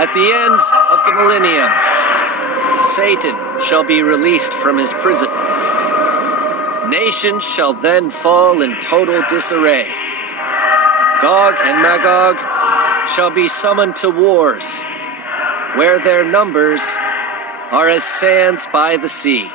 At the end of the millennium, Satan shall be released from his prison. Nations shall then fall in total disarray. Gog and Magog shall be summoned to wars, where their numbers are as sands by the sea.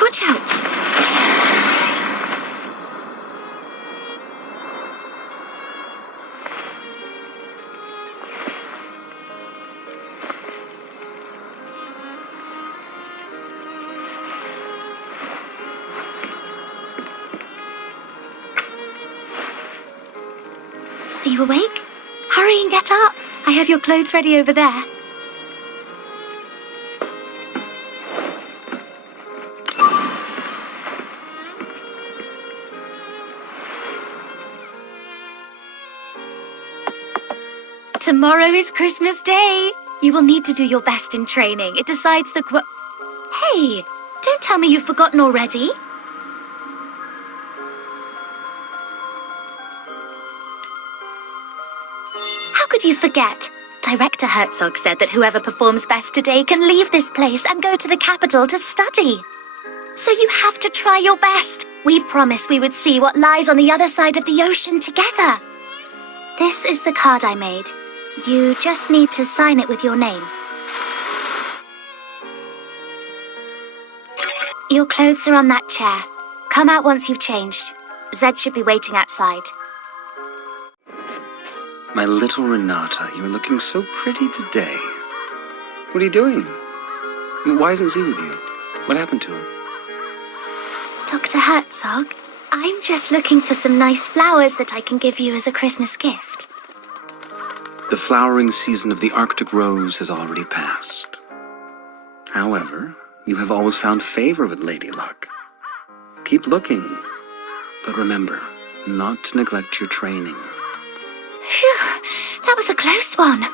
Watch out! Are you awake? Hurry and get up. I have your clothes ready over there. Tomorrow is Christmas Day. You will need to do your best in training. It decides the Hey, don't tell me you've forgotten already. How could you forget? Director Herzog said that whoever performs best today can leave this place and go to the capital to study. So you have to try your best. We promised we would see what lies on the other side of the ocean together. This is the card I made. You just need to sign it with your name. Your clothes are on that chair. Come out once you've changed. Zed should be waiting outside. My little Renata, you're looking so pretty today. What are you doing? Why isn't Z with you? What happened to him? Dr. Herzog, I'm just looking for some nice flowers that I can give you as a Christmas gift. The flowering season of the Arctic rose has already passed. However, you have always found favor with Lady Luck. Keep looking, but remember, not to neglect your training. Phew, that was a close one.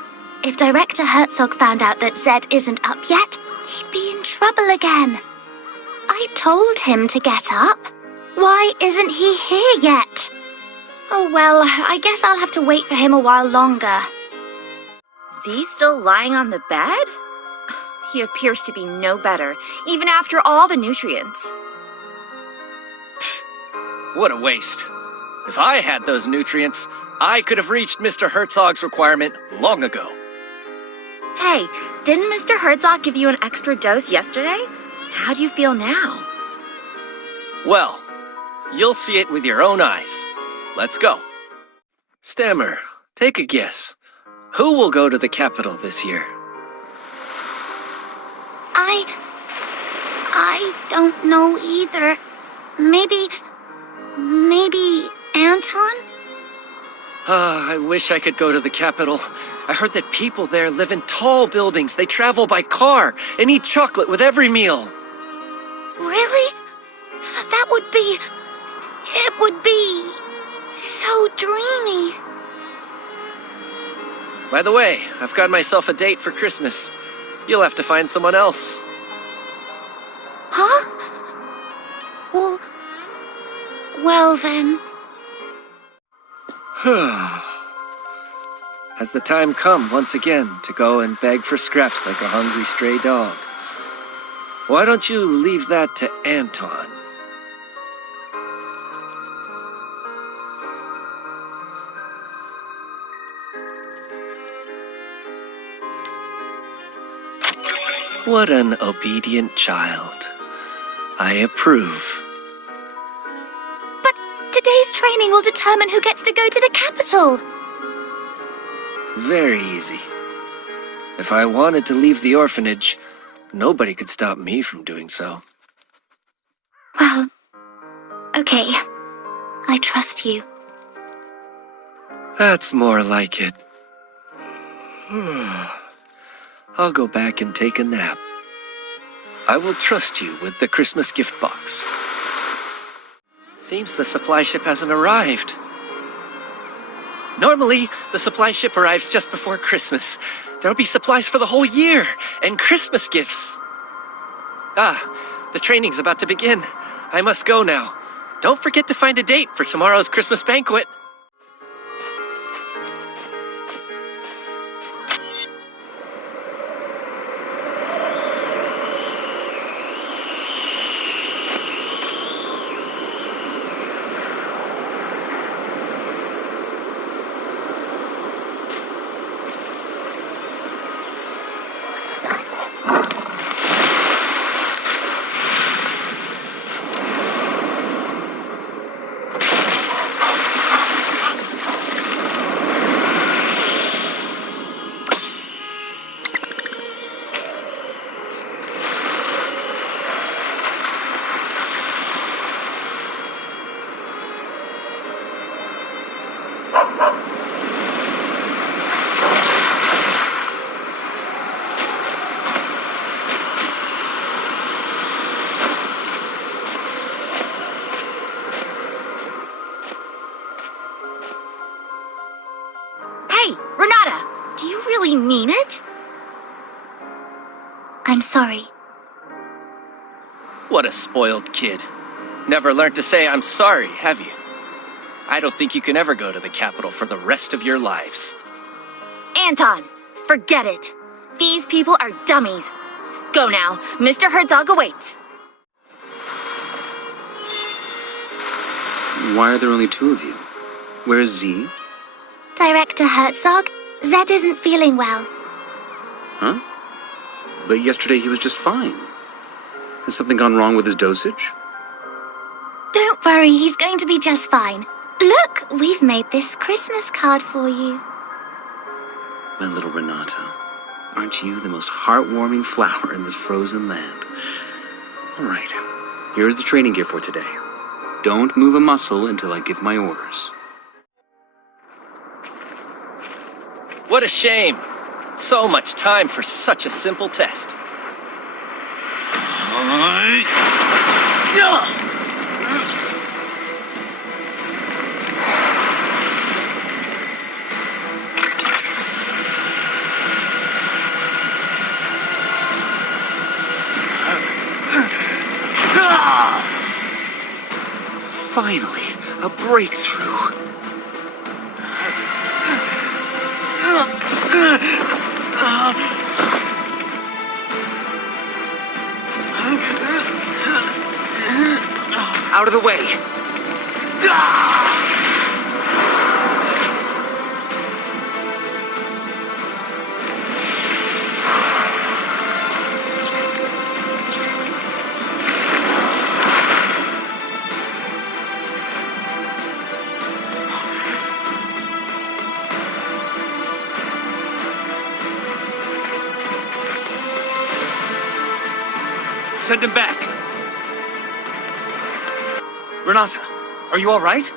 If Director Herzog found out that Zed isn't up yet, he'd be in trouble again. I told him to get up. Why isn't he here yet? Oh well, I guess I'll have to wait for him a while longer. Z's still lying on the bed? He appears to be no better, even after all the nutrients. What a waste. If I had those nutrients, I could have reached Mr. Herzog's requirement long ago. Hey, didn't Mr. Herzog give you an extra dose yesterday? How do you feel now? Well, you'll see it with your own eyes. Let's go. Stammer, take a guess. Who will go to the capital this year? I don't know either. Maybe Anton? Ah, I wish I could go to the capital. I heard that people there live in tall buildings. They travel by car and eat chocolate with every meal. Really? It would be so dreamy. By the way, I've got myself a date for Christmas. You'll have to find someone else. Huh? Well then. Has the time come once again to go and beg for scraps like a hungry stray dog? Why don't you leave that to Anton? What an obedient child. I approve. But today's training will determine who gets to go to the capital. Very easy. If I wanted to leave the orphanage, nobody could stop me from doing so. Well, okay. I trust you. That's more like it. I'll go back and take a nap. I will trust you with the Christmas gift box. Seems the supply ship hasn't arrived. Normally, the supply ship arrives just before Christmas. There'll be supplies for the whole year, and Christmas gifts. Ah, the training's about to begin. I must go now. Don't forget to find a date for tomorrow's Christmas banquet. Do you really mean it? I'm sorry. What a spoiled kid. Never learned to say I'm sorry, have you? I don't think you can ever go to the capital for the rest of your lives. Anton, forget it. These people are dummies. Go now. Mr. Herzog awaits. Why are there only two of you? Where's Z? Director Herzog, Zed isn't feeling well. Huh? But yesterday he was just fine. Has something gone wrong with his dosage? Don't worry, he's going to be just fine. Look, we've made this Christmas card for you. My little Renata, aren't you the most heartwarming flower in this frozen land? All right, here's the training gear for today. Don't move a muscle until I give my orders. What a shame. So much time for such a simple test. Finally, a breakthrough. Out of the way. Send him back. Renata, are you all right?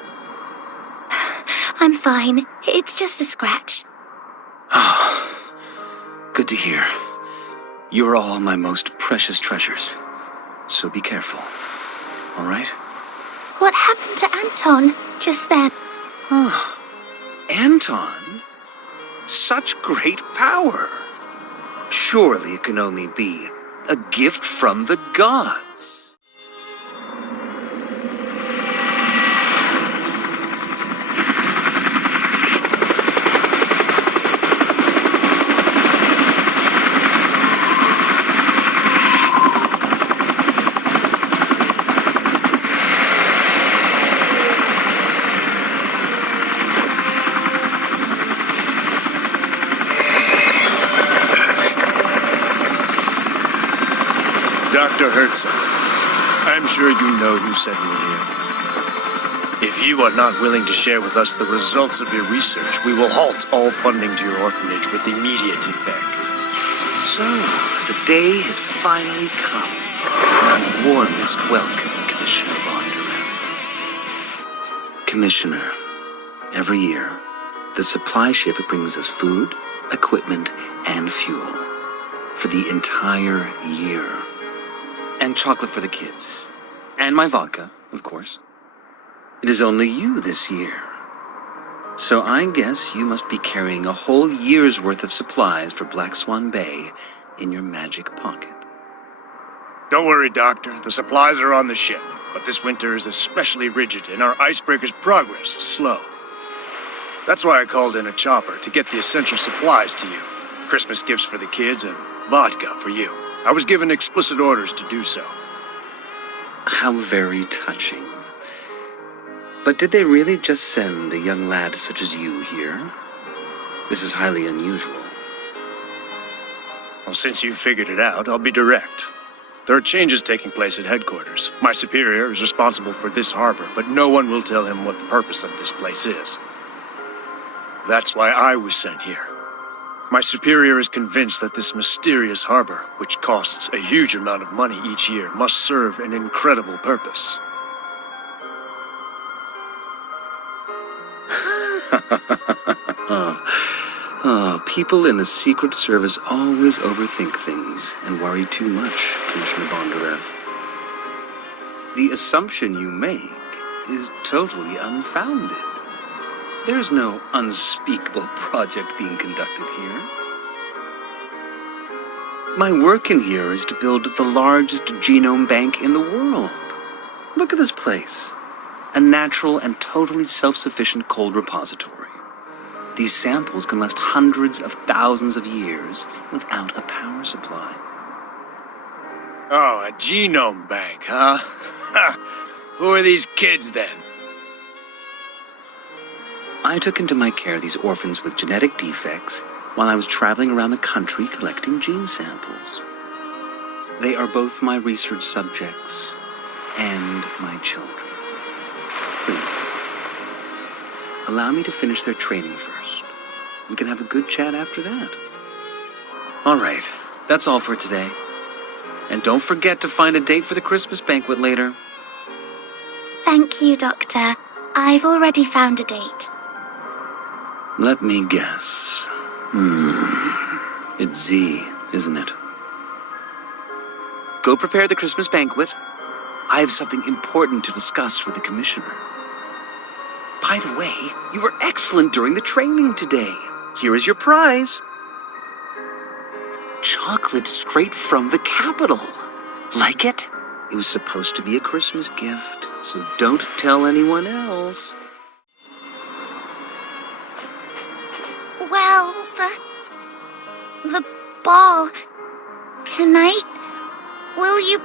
I'm fine. It's just a scratch. Good to hear. You are all my most precious treasures. So be careful. All right? What happened to Anton just then? Anton? Such great power. Surely it can only be a gift from the gods. Dr. Herzog, I'm sure you know who sent me here. If you are not willing to share with us the results of your research, we will halt all funding to your orphanage with immediate effect. So, the day has finally come. My warmest welcome, Commissioner AndiRa. Commissioner, every year, the supply ship brings us food, equipment, and fuel. For the entire year. And chocolate for the kids. And my vodka, of course. It is only you this year. So I guess you must be carrying a whole year's worth of supplies for Black Swan Bay in your magic pocket. Don't worry, Doctor. The supplies are on the ship. But this winter is especially rigid, and our icebreaker's progress is slow. That's why I called in a chopper to get the essential supplies to you. Christmas gifts for the kids and vodka for you. I was given explicit orders to do so. How very touching. But did they really just send a young lad such as you here? This is highly unusual. Well, since you figured it out, I'll be direct. There are changes taking place at headquarters. My superior is responsible for this harbor, but no one will tell him what the purpose of this place is. That's why I was sent here. My superior is convinced that this mysterious harbor, which costs a huge amount of money each year, must serve an incredible purpose. People in the Secret Service always overthink things and worry too much, Commissioner AndiRa. The assumption you make is totally unfounded. There's no unspeakable project being conducted here. My work in here is to build the largest genome bank in the world. Look at this place. A natural and totally self-sufficient cold repository. These samples can last hundreds of thousands of years without a power supply. Oh, a genome bank, huh? Who are these kids, then? I took into my care these orphans with genetic defects while I was traveling around the country collecting gene samples. They are both my research subjects and my children. Please, allow me to finish their training first. We can have a good chat after that. All right, that's all for today. And don't forget to find a date for the Christmas banquet later. Thank you, Doctor. I've already found a date. Let me guess. It's Z, isn't it? Go prepare the Christmas banquet. I have something important to discuss with the Commissioner. By the way, you were excellent during the training today. Here is your prize. Chocolate straight from the capital. Like it? It was supposed to be a Christmas gift, so don't tell anyone else. Well, the ball tonight, will you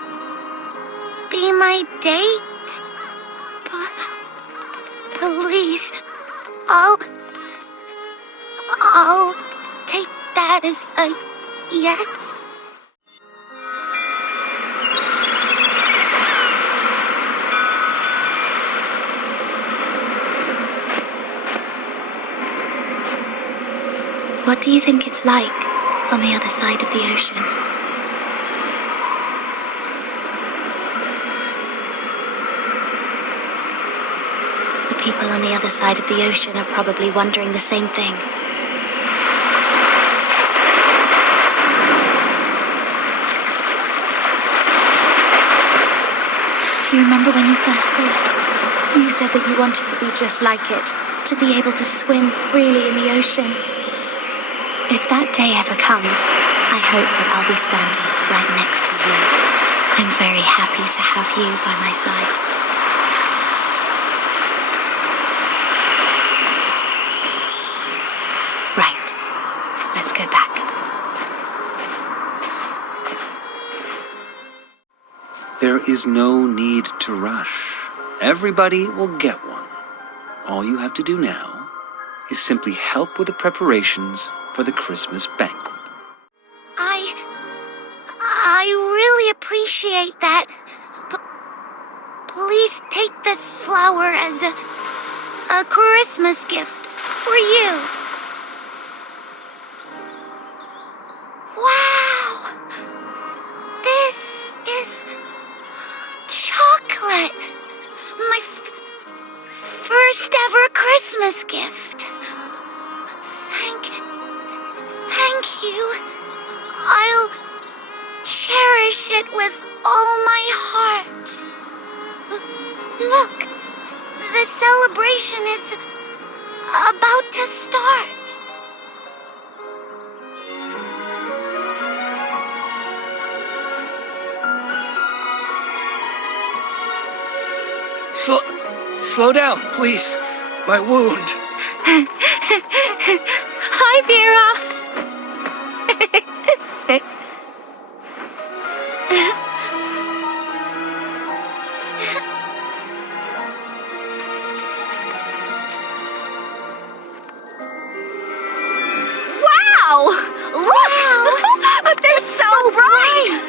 be my date? Please, I'll take that as a yes. What do you think it's like on the other side of the ocean? people on the other side of the ocean are probably wondering the same thing. Do you remember when you first saw it? You said that you wanted to be just like it, to be able to swim freely in the ocean. If that day ever comes, I hope that I'll be standing right next to you. I'm very happy to have you by my side. Right. Let's go back. There is no need to rush. Everybody will get one. All you have to do now is simply help with the preparations for the Christmas banquet. I really appreciate that. Please take this flower as a Christmas gift for you. Wow! This is chocolate. My first ever Christmas gift. Thank you. I'll cherish it with all my heart. Look, the celebration is about to start. Slow down, please. My wound. Hi, Vera. Wow! Look! They're so bright!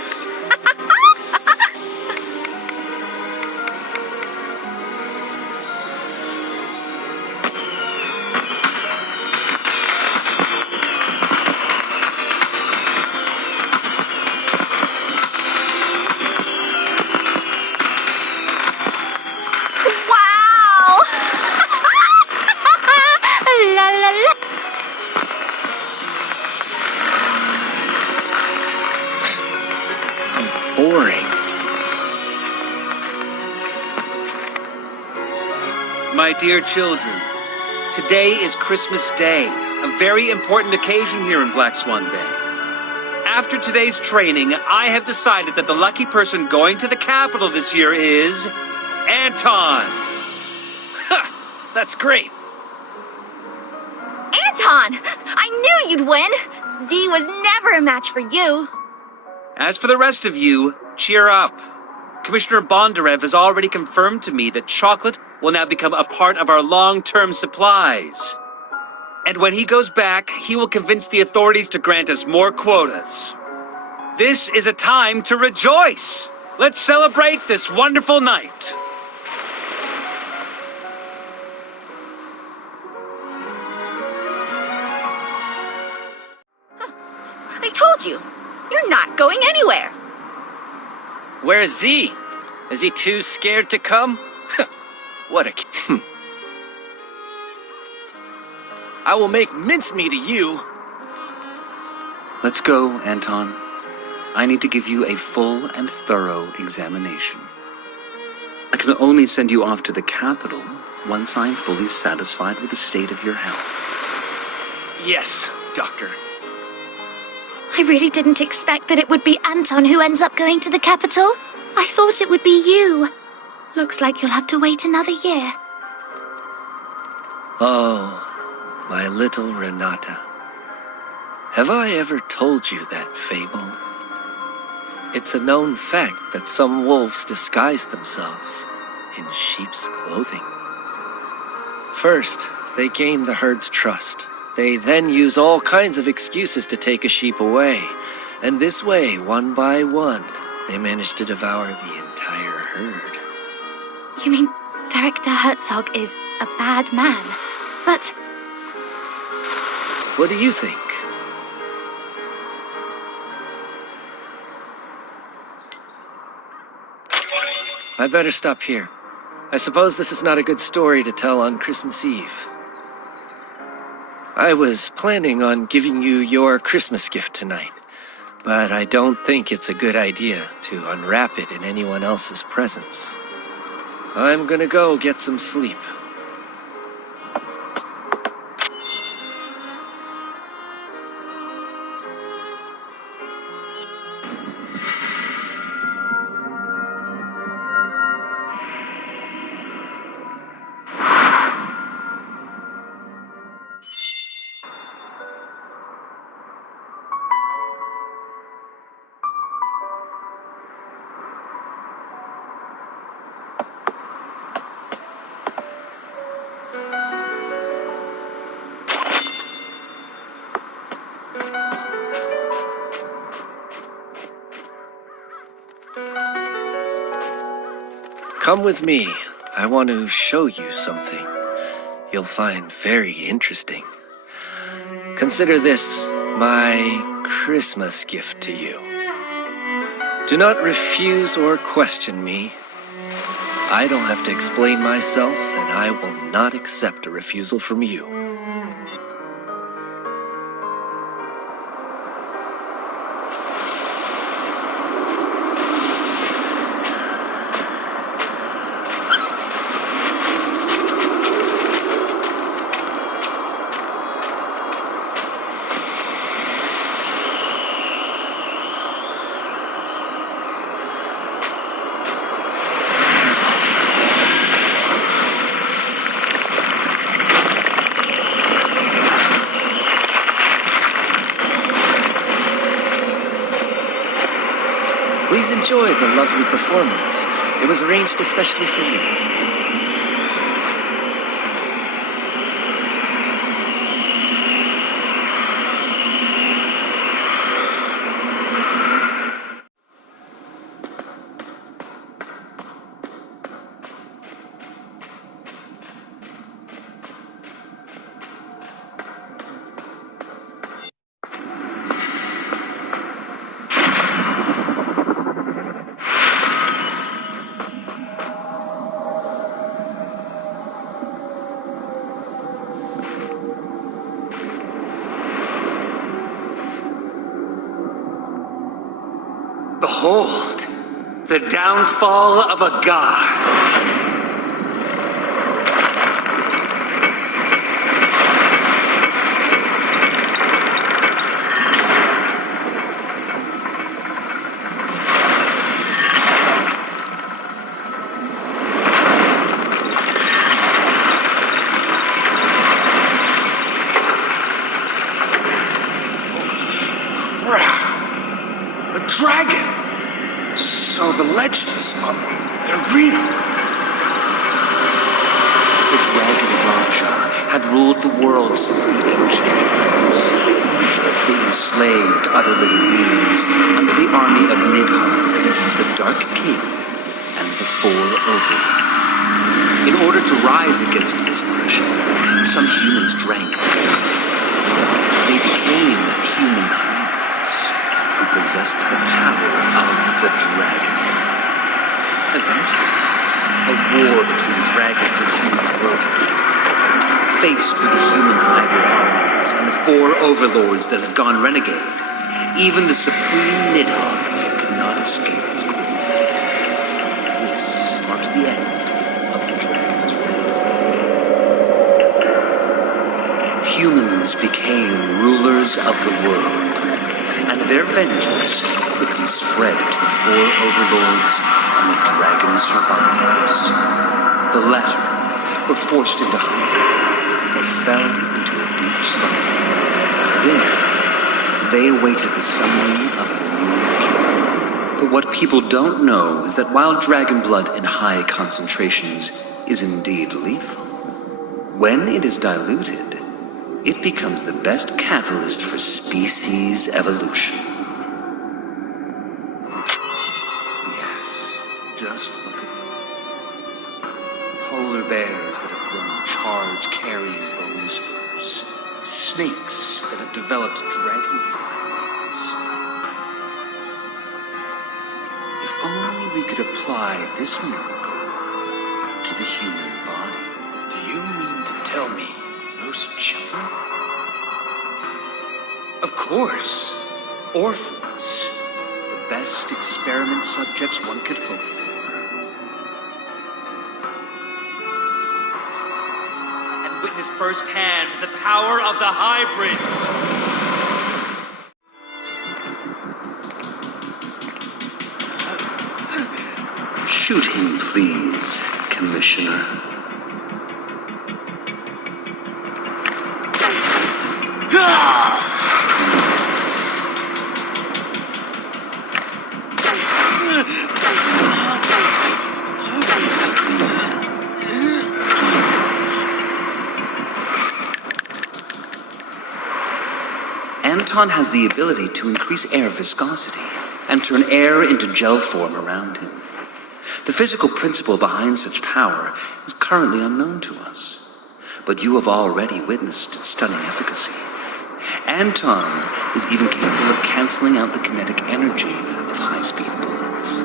Wow! La la la! Boring. My dear children, today is Christmas Day, a very important occasion here in Black Swan Bay. After today's training, I have decided that the lucky person going to the capital this year is Anton. That's great. Anton! I knew you'd win! Z was never a match for you. As for the rest of you, cheer up. Commissioner Bondarev has already confirmed to me that chocolate will now become a part of our long-term supplies. And when he goes back, he will convince the authorities to grant us more quotas. This is a time to rejoice! Let's celebrate this wonderful night! I told you, you're not going anywhere. Where's Z? Is he too scared to come? What a... I will make mincemeat of you. Let's go, Anton. I need to give you a full and thorough examination. I can only send you off to the capital once I'm fully satisfied with the state of your health. Yes, Doctor. I really didn't expect that it would be Anton who ends up going to the capital. I thought it would be you. Looks like you'll have to wait another year. Oh, my little Renata. Have I ever told you that fable? It's a known fact that some wolves disguise themselves in sheep's clothing. First, they gain the herd's trust. They then use all kinds of excuses to take a sheep away. And this way, one by one, they manage to devour the entire herd. You mean Director Herzog is a bad man? But What do you think? I better stop here. I suppose this is not a good story to tell on Christmas Eve. I was planning on giving you your Christmas gift tonight, but I don't think it's a good idea to unwrap it in anyone else's presence. I'm gonna go get some sleep. Come with me. I want to show you something you'll find very interesting. Consider this my Christmas gift to you. Do not refuse or question me. I don't have to explain myself, and I will not accept a refusal from you. Please enjoy the lovely performance. It was arranged especially for you. Behold, the downfall of a god. A dragon! So the legends, they're real. The Dragon Raja had ruled the world since the ancient times. They enslaved other living beings under the army of Nidhogg, the Dark King, and the Four Overlords. In order to rise against this oppression, some humans drank blood. They became human hybrids who possessed the power of the dragon. Eventually, a war between dragons and humans broke out. Faced with the human hybrid armies and the Four Overlords that had gone renegade, even the supreme Nidhogg could not escape his cruel fate. This marked the end of the dragon's reign. Humans became rulers of the world, and their vengeance quickly spread to the Four Overlords and the dragon survivors. The latter were forced into hiding or fell into a deep slumber. There, they awaited the summoning of a new king. But what people don't know is that while dragon blood in high concentrations is indeed lethal, when it is diluted, it becomes the best catalyst for species evolution. Yes, just look at them. Polar bears that have grown charge-carrying bone spurs. Snakes that have developed dragonfly wings. If only we could apply this miracle to to the human body. Do you mean to tell me those children? Of course. Orphans. The best experiment subjects one could hope for. And witness firsthand the power of the hybrids. Shoot him, please, Commissioner. Anton has the ability to increase air viscosity and turn air into gel form around him. The physical principle behind such power is currently unknown to us, but you have already witnessed its stunning efficacy. Anton is even capable of canceling out the kinetic energy of high-speed bullets.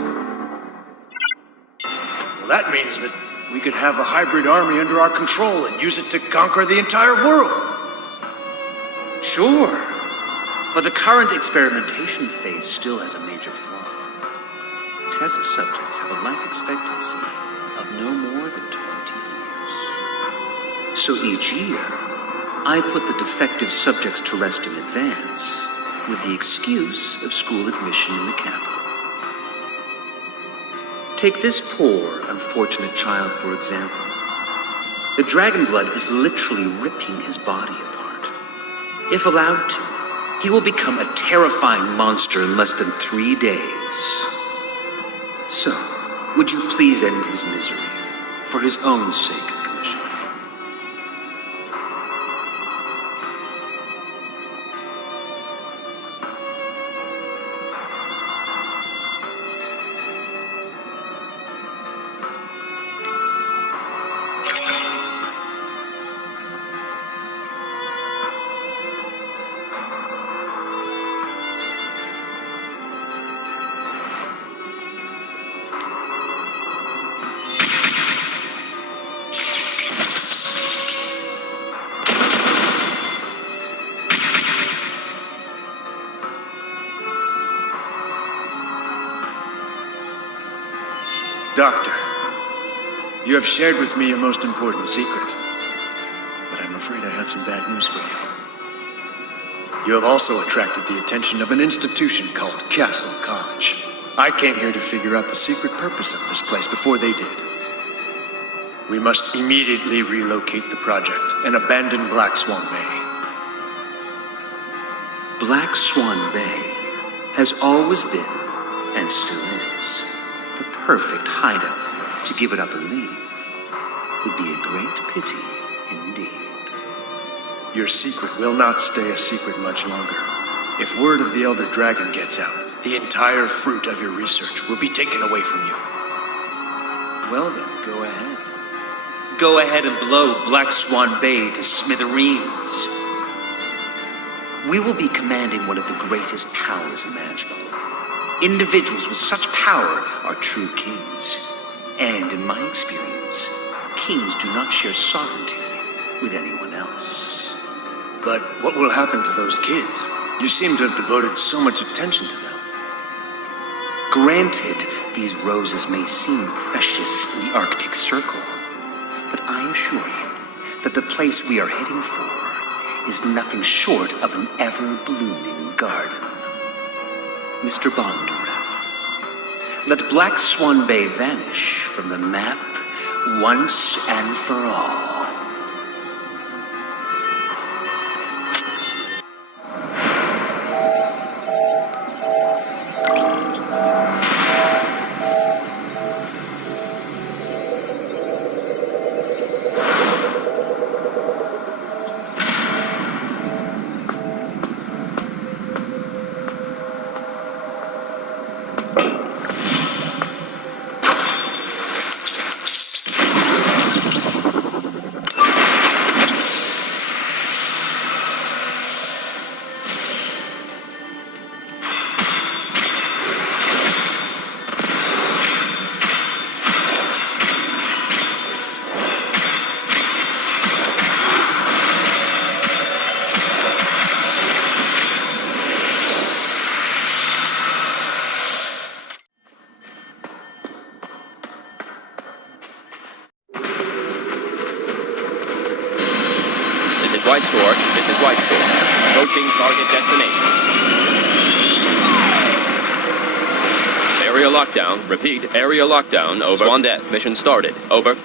Well, that means that we could have a hybrid army under our control and use it to conquer the entire world. Sure, but the current experimentation phase still has a major flaw. Test subjects have a life expectancy of no more than 20 years. So each year, I put the defective subjects to rest in advance with the excuse of school admission in the capital. Take this poor, unfortunate child, for example. The dragon blood is literally ripping his body apart. If allowed to, he will become a terrifying monster in less than 3 days. So, would you please end his misery, for his own sake, Commissioner? Doctor, you have shared with me a most important secret, but I'm afraid I have some bad news for you. You have also attracted the attention of an institution called Castle College. I came here to figure out the secret purpose of this place before they did. We must immediately relocate the project and abandon Black Swan Bay. Black Swan Bay has always been, and still is, the perfect hideout for us. To give it up and leave would be a great pity indeed. Your secret will not stay a secret much longer. If word of the Elder Dragon gets out, the entire fruit of your research will be taken away from you. Well then, go ahead. Go ahead and blow Black Swan Bay to smithereens. We will be commanding one of the greatest powers imaginable. Individuals with such power are true kings. And in my experience, kings do not share sovereignty with anyone else. But what will happen to those kids? You seem to have devoted so much attention to them. Granted, these roses may seem precious in the Arctic Circle, but I assure you that the place we are heading for is nothing short of an ever-blooming garden. Mr. Bondarev, let Black Swan Bay vanish from the map once and for all. White Store. This is White Store. Approaching target destination. Area lockdown. Repeat, area lockdown. Over. Swan Death. Mission started. Over.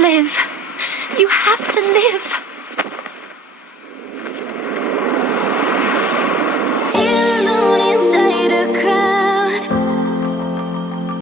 Live. You have to live.